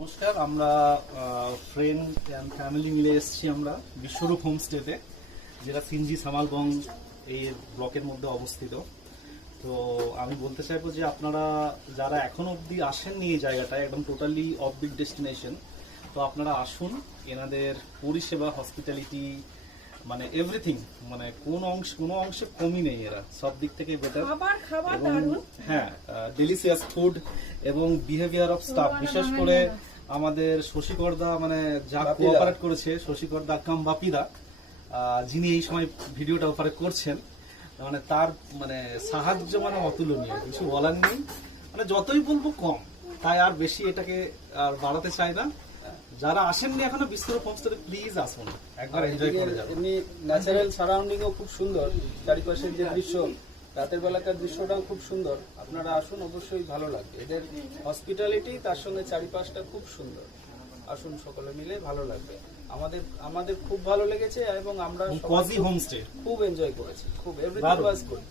নমস্কার, আমরা friend and family মিলে এসেছি আমরা বিশ্বরূপ হোমস্টেতে, যেটা সিনজি সামালগঞ্জ এই ব্লকের মধ্যে অবস্থিত। তো আমি বলতে চাইবো যে আপনারা যারা এখনো অবধি আসেননি এই জায়গাটায়, একদম টোটালি অফবিট ডেস্টিনেশন, তো আপনারা আসুন। এনাদের পরিষেবা, হসপিটালিটি, মানে এভরিথিং, মানে কোনো অংশে কমই নেই, এরা সব দিক থেকে বেটার। হ্যাঁ, ডেলিসিয়াস ফুড এবং বিহেভিয়ার অফ স্টাফ, বিশেষ করে আমাদের শশীকরদা, মানে যা কোঅপারেট করেছে, শশীকরদা কাম বাপিদা, যিনি এই সময় ভিডিওটা অপারেট করছেন, মানে তার মানে সাহায্য মানে অতুলনীয়, কিছু বলার নেই। মানে যতই বলবো কম, তাই আর বেশি এটাকে আর বাড়াতে চাই না। যারা আসেননি এখনো বিশ্বরূপ হোমস্টেতে, প্লিজ আসুন, একবার এনজয় করে যাবেন। এমনি ন্যাচারাল সারাউন্ডিংও খুব সুন্দর, চারিপাশের যে দৃশ্য, রাতের বেলাকার দৃশ্যটাও খুব সুন্দর। আপনারা আসুন, অবশ্যই ভালো লাগবে। এদের হসপিটালিটি, তার সঙ্গে চারিপাশটা খুব সুন্দর। আসুন, সকলে মিলে ভালো লাগবে। আমাদের খুব ভালো লেগেছে এবং আমরা কোজি হোমস্টে খুব এনজয় করেছি, খুব এভরিথিং ওয়াজ গুড।